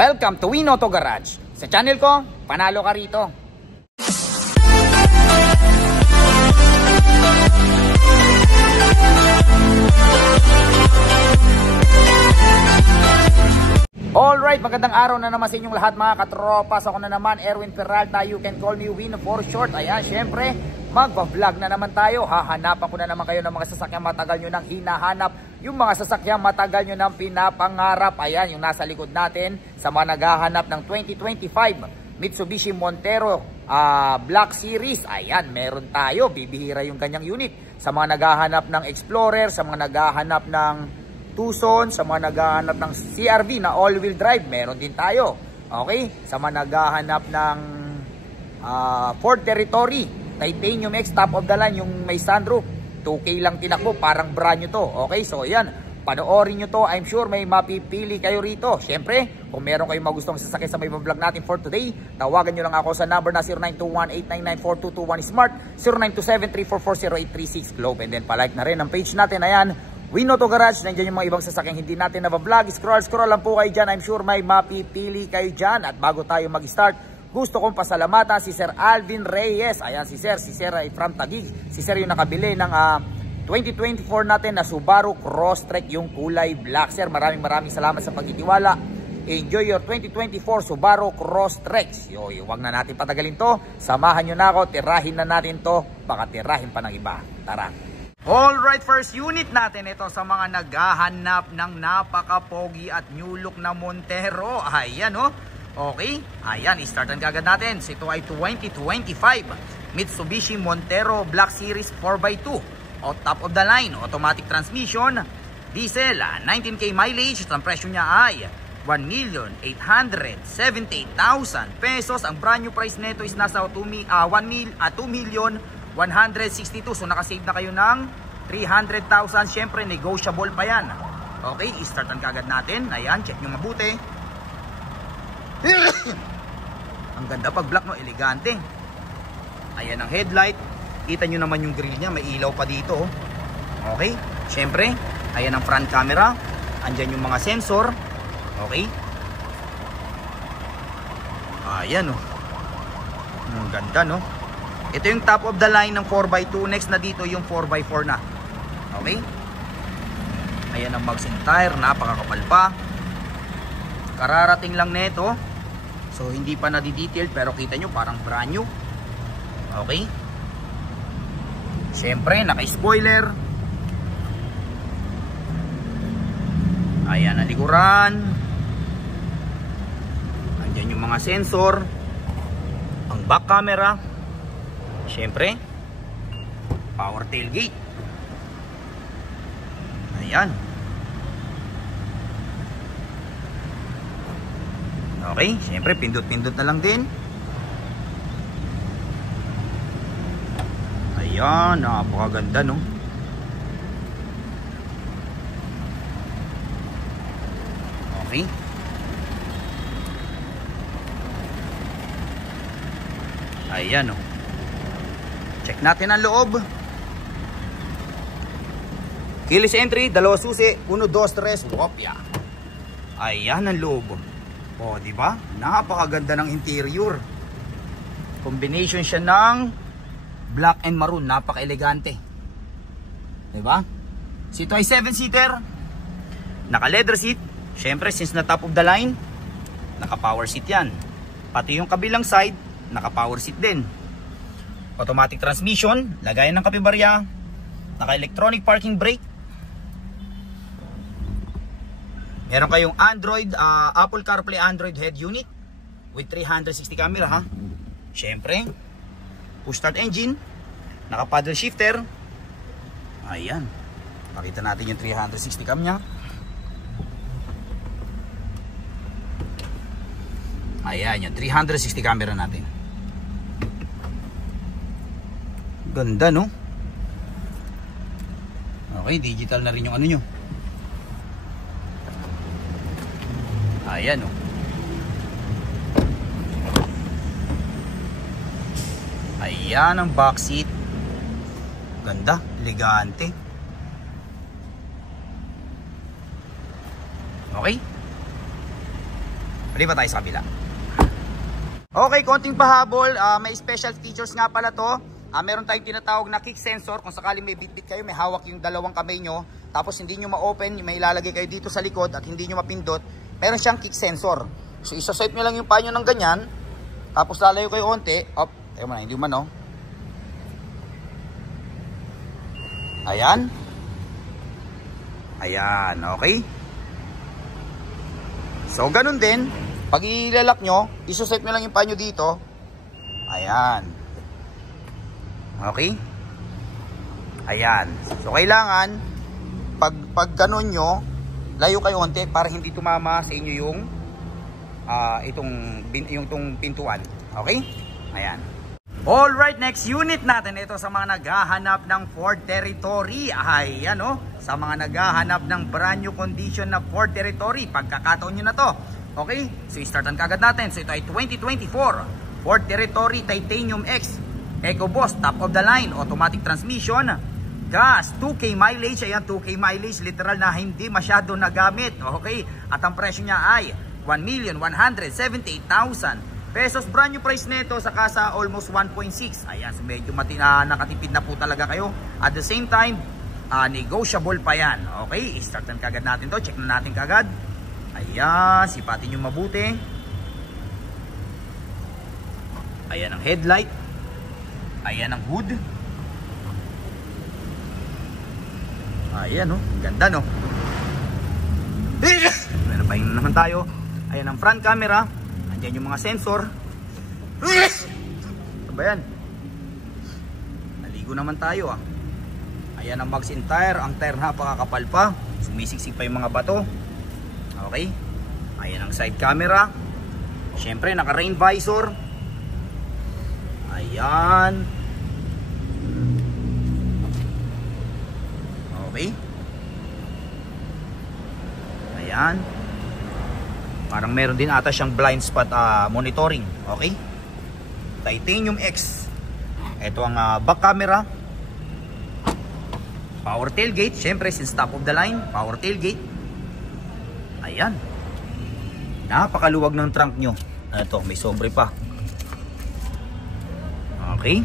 Welcome to Win Auto Garage. Sa channel ko, panalo ka rito. Alright, magandang araw na naman sa inyong lahat mga katropas. Ako na naman, Erwin Peralta. You can call me Win for short. Ayan, syempre, magpa-vlog na naman tayo. Hahanapan ko na naman kayo ng mga sasakyang matagal nyo nang hinahanap. Yung mga sasakyang matagal nyo nang pinapangarap. Ayan, yung nasa likod natin sa mga naghahanap ng 2025 Mitsubishi Montero Black Series. Ayan, meron tayo. Bibihira yung kanyang unit. Sa mga naghahanap ng Explorer, sa mga naghahanap ng Tucson, sa mga naghahanap ng CRV na all-wheel drive, meron din tayo. Okay? Sa mga naghahanap ng Ford Territory Titanium X top of the line, yung may sunroof, 2K lang tinakbo, parang brand new to. Okay? So ayan, panoorin nyo to. I'm sure may mapipili kayo rito. Syempre, kung meron kayong magustong sasakyan sa may vlog natin for today, tawagan nyo lang ako sa number na 0921-899-4221 Smart, 0927-344-0836 Globe. And then palike na rin ang page natin. Ayan, Win Auto Garage. Nandiyan yung mga ibang sasakyang hindi natin na-vlog. Scroll lang po kayo dyan. I'm sure may mapipili kayo dyan. At bago tayo mag-start, gusto kong pasalamatan si Sir Alvin Reyes. Ayan si Sir ay from Taguig. Si Sir yung nakabili ng 2024 natin na Subaru Crosstrek, yung kulay black. Sir, maraming salamat sa pagtitiwala. Enjoy your 2024 Subaru Crosstrek. Huwag na natin patagalin to. Samahan nyo na ako. Tirahin na natin to. Baka tirahin pa ng iba. Tara. Alright, first unit natin ito sa mga naghahanap ng napaka-pogi at new look na Montero. Ayan o. Okay. Ayan, startan kagad natin. Ito ay 2025 Mitsubishi Montero Black Series 4x2. O top of the line, automatic transmission, diesel, 19K mileage. Ang presyo niya ay 1,878,000 pesos. Ang brand new price nito is nasa 2,162,000. So nakasave na kayo ng 300,000. Syempre negotiable pa yan. Okay, startan kagad natin. Ayan, check nyo mabuti. Ang ganda pag black, no? Elegante. Ayan ang headlight. Kita nyo naman yung grill niya, may ilaw pa dito. Okay, syempre ayan ang front camera. Andyan yung mga sensor. Okay. Ayan, oh. Ang ganda, no? Ito yung top of the line ng 4x2. Next na dito yung 4x4 na. Okay. Ayan ang mags and tire. Napakakapal pa. Kararating lang nito. So hindi pa na-detail, pero kita nyo parang brand new. Okay. Siyempre naka-spoiler. Ayan ang likuran. Andyan yung mga sensor. Ang back camera. Siyempre, power tailgate. Ayan. Okay, siyempre pindot-pindot na lang din. Ayan, napakaganda, no? Okay. Ayan, no? Check natin ang loob. Keyless entry, 2 susi, 1, 2, 3, wopya. Ayan ang loob. O, di ba? Napakaganda ng interior. Combination siya ng black and maroon, napaka-elegante. Di ba? So ito ay 7-seater. Naka-leather seat. Syempre, since na top of the line, naka-power seat 'yan. Pati yung kabilang side, naka-power seat din. Automatic transmission, lagayan ng kapibarya, naka-electronic parking brake. Meron kayong Android, Apple CarPlay Android head unit with 360 camera, ha. Syempre, push start engine, naka-paddle shifter. Ayan. Pakita natin yung 360 cam niya. Ayan, yung 360 camera natin. Ganda, no? Okay, digital na rin yung ano nyo. Ayan, no? Ayan ang back seat. Ganda, elegante. Okay? Lipat tayo sa kabila. Okay, konting pahabol. May special features nga pala to. Meron tayong tinatawag na kick sensor. Kung sakaling may bitbit kayo, may hawak yung dalawang kamay nyo, tapos hindi nyo ma-open, may ilalagay kayo dito sa likod at hindi nyo mapindot, meron siyang kick sensor. So isa-swipe nyo lang yung panyo ng ganyan, tapos lalayo kayo konti. Op, tayo mo na, hindi man, oh. Ayan. Ayan, okay. So ganun din, pag ilalak nyo, isa-swipe nyo lang yung panyo dito. Ayan. Okay? Ayan. So kailangan pag ganun nyo, layo kayo konti para hindi tumama sa inyo yung itong pintuan. Okay? Ayan. Alright, next unit natin. Ito sa mga naghahanap ng Ford Territory. Ayan, oh. Sa mga naghahanap ng brand new condition na Ford Territory, pagkakataon nyo na to. Okay? So startan kagad natin. So ito ay 2024 Ford Territory Titanium X EcoBoost, top of the line, automatic transmission, gas, 2K mileage. Ayan, 2K mileage, literal na hindi masyado nagamit. Okay? At ang presyo niya ay 1,178,000 pesos. Brand new price nito sa kasa almost 1.6. Ayan, so medyo nakatipid na po talaga kayo. At the same time, negotiable pa yan. Okay, startan kagad natin to. Check na natin kagad. Ayan, sipatin nyo mabuti. Ayan ang headlight. Ayan ang hood. Ayan, oh, ganda, no? Meron pa yun naman tayo. Ayan ang front camera. Andiyan yung mga sensor. Ano ba yan? Naligo naman tayo, ah. Ayan ang mags in tire. Ang tire napakakapal pa. Sumisiksik pa yung mga bato. Okay. Ayan ang side camera. Siyempre naka rain visor. Ayan. Okay. Ayan. Parang meron din ata siyang blind spot monitoring. Okay. Titanium X. Ito ang back camera. Power tailgate. Siyempre since top of the line, power tailgate. Ayan. Napakaluwag ng trunk nyo. Ito, may sobre pa. Okay.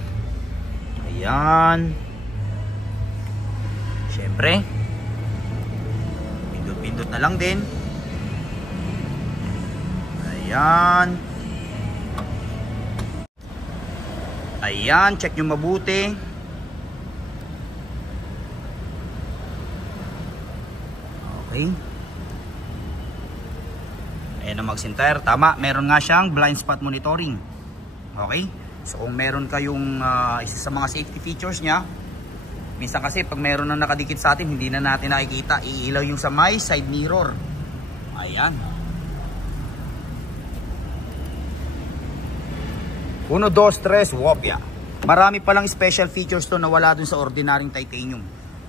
Ayan. Siyempre, pindot-pindot na lang din. Ayan. Ayan, check nyo mabuti. Okay. Ayan ang mags in tire. Tama, meron nga siyang blind spot monitoring. Okay. So kung meron kayong isa sa mga safety features niya, minsan kasi pag meron na nakadikit sa atin, hindi na natin nakikita. Iilaw yung sa may side mirror. Ayan. 1, 2, 3, wopya. Marami palang special features to na wala dun sa ordinaryong titanium.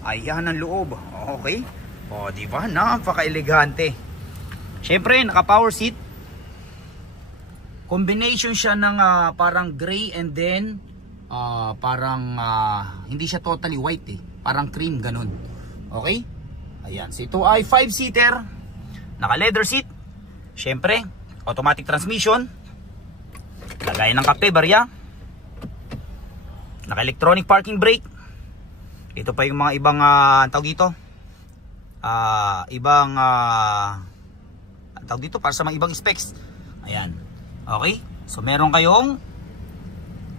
Ayan ang loob. Okay. O, diba? Napaka-elegante. Siyempre, naka-power seat. Combination siya ng parang gray and then parang hindi siya totally white eh. Parang cream, ganun. Okay? Ayan. So ito ay 5-seater. Naka-leather seat. Siyempre, automatic transmission. Lagayan ng kape, barya. Naka-electronic parking brake. Ito pa yung mga ibang tawag dito. Tawag dito para sa mga ibang specs. Ayan. Okay? So meron kayong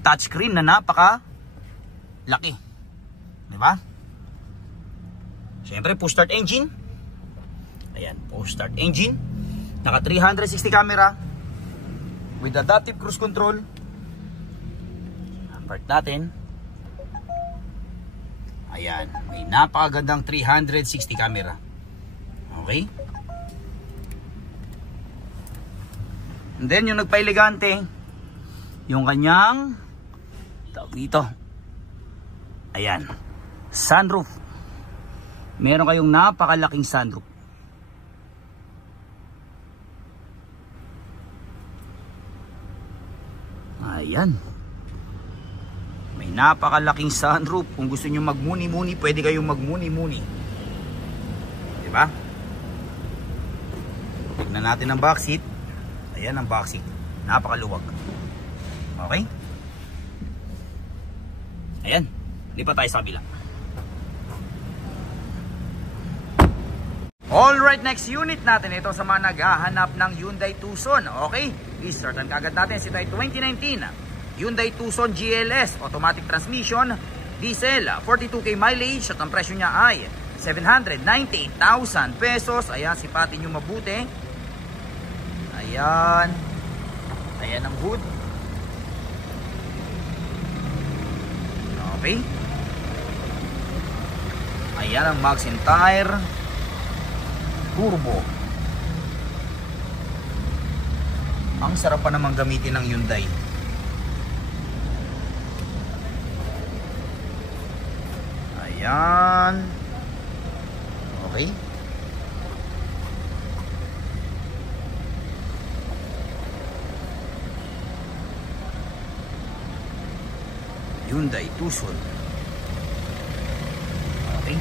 touchscreen na napaka laki. 'Di ba? Siyempre push start engine. Ayan, push start engine. Naka 360 camera with adaptive cruise control. Park natin. Ayan, may napakagandang 360 camera. Okay? And then yung nagpa-elegante, yung kanyang tawag dito. Ayan, sunroof. Meron kayong napakalaking sunroof. Ayan. May napakalaking sunroof. Kung gusto nyo magmuni-muni, pwede kayong magmuni-muni. Diba? Tignan natin ang back seat. Ayan ang back seat. Napakaluwag. Okay? Ayan. Lipat tayo sa kabila. Alright, next unit natin. Ito sa mga naghahanap ng Hyundai Tucson. Okay? I-startan kagad natin. Ito ay 2019 Hyundai Tucson GLS. Automatic transmission. Diesel. 42k mileage. At ang presyo niya ay 798,000 pesos. Ayan, sipatin nyo mabuti. Ayan. Ayan ang hood. Okay. Ayan ang mags and tire. Turbo. Ang sarap pa naman gamitin ng Hyundai. Ayan. Okay. Hyundai Tucson. Okay.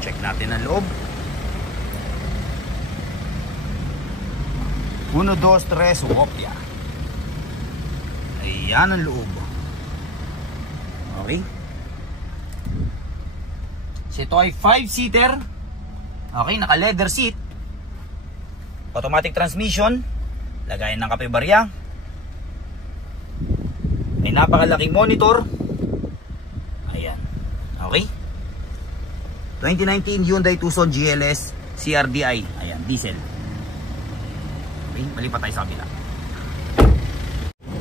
Check natin ang loob. 1, 2, 3, Wopia. Ayan ang loob. Okay. So ito ay 5-seater. Okay, naka leather seat. Automatic transmission. Lagayan ng kape barya. May napakalaking monitor. Ayan. Okay. 2019 Hyundai Tucson GLS CRDI. Ayan, diesel. Okay, malipat tayo sa kabila.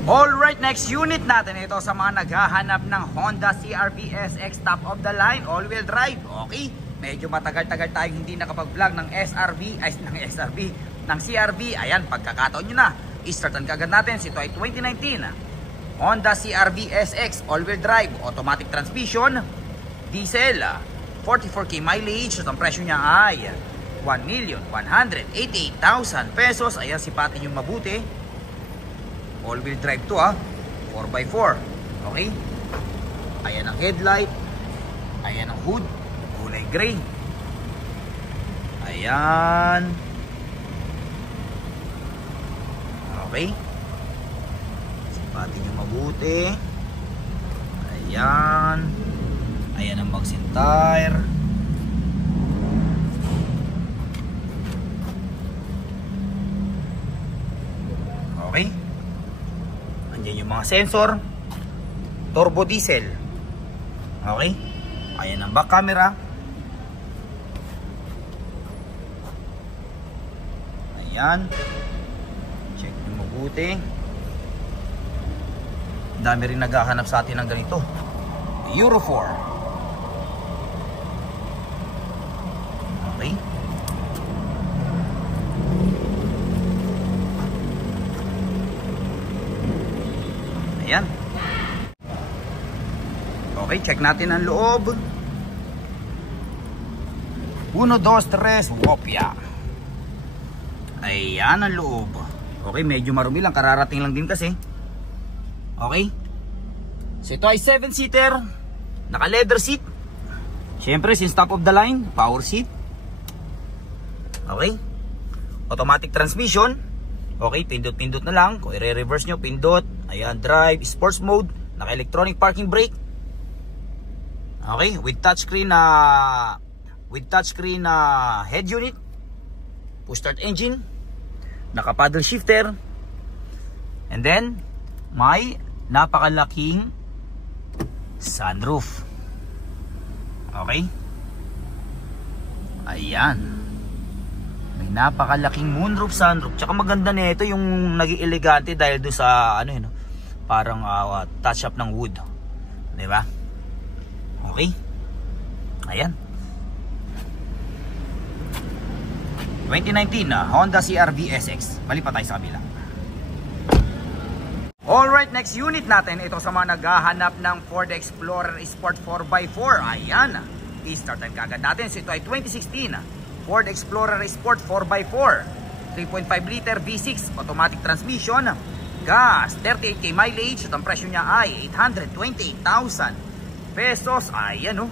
Alright, next unit natin. Ito sa mga naghahanap ng Honda CR-V SX top of the line, all-wheel drive. Okay, medyo matagal-tagal tayong hindi nakapag-vlog ng ng CR-V. Ayan, pagkakataon nyo na. I-startan kagad natin. Ito ay 2019 Honda CR-V SX all-wheel drive, automatic transmission, diesel, 44k mileage. At ang presyo niya ay 1,188,000 pesos. Ayan, sipatin yung mabuti. All-wheel drive to 4x4. Okay. Ayan ang headlight. Ayan ang hood. Kulay gray. Ayan. Okay. Sipatin yung mabuti. Ayan. Ayan ang mags and tire. Okay. Andiyan yung mga sensor. Turbo diesel. Okay. Ayan ang back camera. Ayan. Check nyo mabuti. Dami rin naghahanap sa atin ng ganito. Euro 4. Okay. Ayan. Okay, check natin ang loob. 1, 2, 3, Wopia. Ayan ang loob. Okay, medyo marumi lang. Kararating lang din kasi. Okay. So ito ay 7-seater. Naka leather seat. Siyempre, since top of the line, power seat. Okay. Automatic transmission. Okay, pindot-pindot na lang. Kung i-reverse nyo, pindot. Ayan, drive, sports mode. Naka electronic parking brake. Okay, with touchscreen head unit. Push start engine. Naka paddle shifter. And then may napakalaking sunroof. Okay. Ayan. May napakalaking moonroof, sunroof. Tsaka maganda nito yung naging elegante dahil do sa ano yun, parang touch up ng wood. 'Di ba? Okay. Ayan. 2019 Honda CR-V SX. Malipat tayo sa kabila. Alright, next unit natin. Ito sa mga naghahanap ng Ford Explorer Sport 4x4. Ayan. I-startan kagad natin. So ito ay 2016 Ford Explorer Sport 4x4. 3.5 liter V6 automatic transmission. Gas, 38k mileage. At ang presyo niya ay 828,000 pesos. Ayan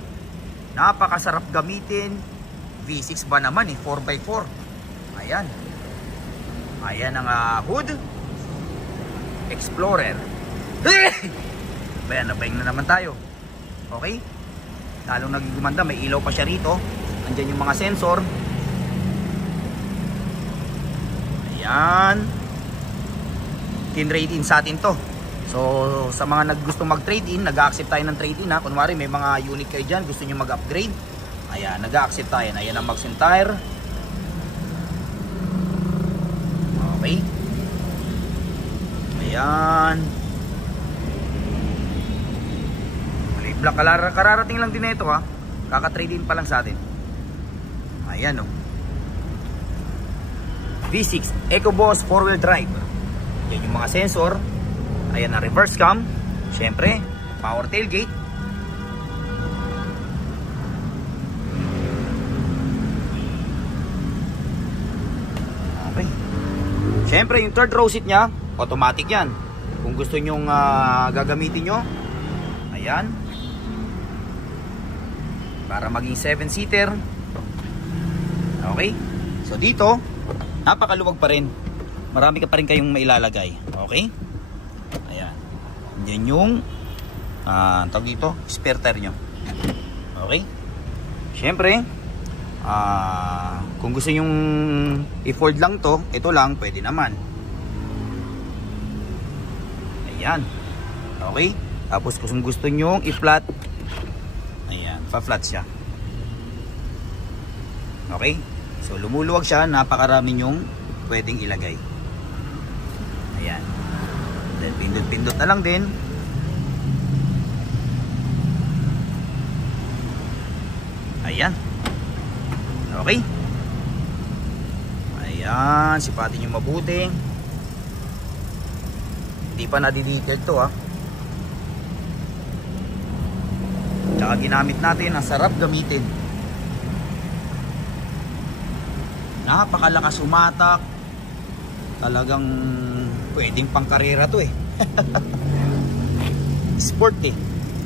Napakasarap gamitin. V6 ba naman 4x4. Ayan. Ayan ang hood. Explorer. Ayan, nabayang na naman tayo. Okay? Lalong naging gumanda. May ilaw pa siya rito. Andyan yung mga sensor. Ayan. Tin-trade in sa atin to. So sa mga gustong mag-trade in, nag-accept tayo ng trade in ha. Kunwari may mga unit kayo dyan, gusto nyo mag-upgrade. Ayan, nag-accept tayo. Ayan ang Maxxon tire. Okay. Ayan. Black, kararating lang din na ito ha. Kaka-trade in pa lang sa atin. Ayan o. V6 EcoBoost 4-wheel drive. Yan yung mga sensor. Ayan ang reverse cam. Syempre, power tailgate. Okay. Syempre, yung third row seat nya, automatic yan. Kung gusto nyong gagamitin nyo, ayan. Para maging 7-seater. Okay. So dito, napakaluwag pa rin. Marami ka pa rin kayong mailalagay. Okay. Ayan. Yan yung tawag dito, spare tire nyo. Okay. Siyempre, kung gusto nyong i-fold lang to, ito lang, pwede naman. Ayan. Okay. Tapos kung gusto nyong i-flat, ayan, pa-flat siya. Okay. So lumuluwag siya, napakarami nyong pwedeng ilagay. Ayan. Then pindot-pindot na lang din. Ayan. Okay. Ayan, sipatin nyo mabuti. Hindi pa nadidetail to ha. Tsaka ginamit natin, ang sarap gamitin. Napakalakas umatak. Talagang pwedeng pangkarera to eh. Sport eh.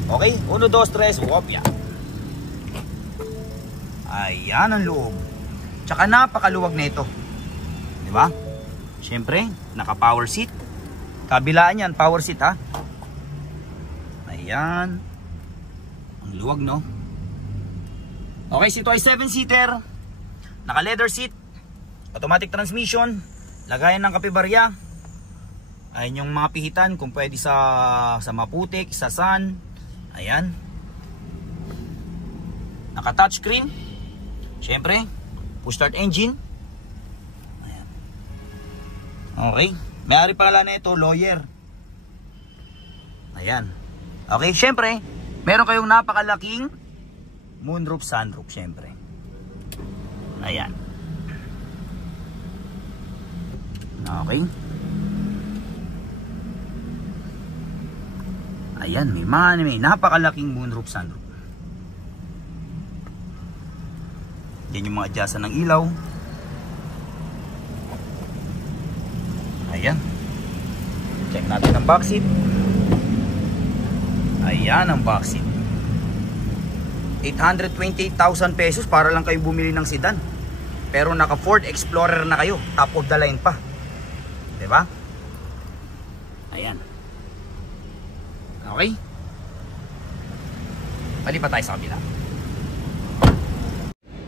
Okay, 1, 2, 3, wopya. Ayan ang loob. Tsaka napakaluwag na ito. Diba? Siyempre, naka power seat. Kabilaan yan, power seat ha. Ayan. Ang luwag no. Okay, so ito ay 7-seater. Naka leather seat. Automatic transmission. Lagayan ng kapibarya. Ayan yung mga pihitan kung pwede sa maputik, sa sun. Ayan. Naka touchscreen. Siyempre, push start engine. Ayan. Okay. May-ari pala na ito, lawyer. Ayan. Okay, siyempre, meron kayong napakalaking moonroof, sunroof, siyempre. Ayan. Okay. Ayan, may napakalaking moonroof, sunroof. Yan yung mga adjustan ng ilaw. Ayan. Check natin ang box seat. Ayan ang box seat. 828,000 pesos para lang kayo bumili ng sedan. Pero naka Ford Explorer na kayo. Top of the line pa. Diba? Ayan. Okay. Palipat tayo sa kabila.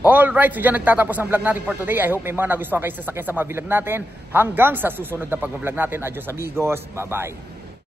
Alright, so dyan nagtatapos ang vlog natin for today. I hope may mga nagustuhan kayo sa sakyan sa mga vlog natin. Hanggang sa susunod na pag-vlog natin. Adios amigos. Bye-bye.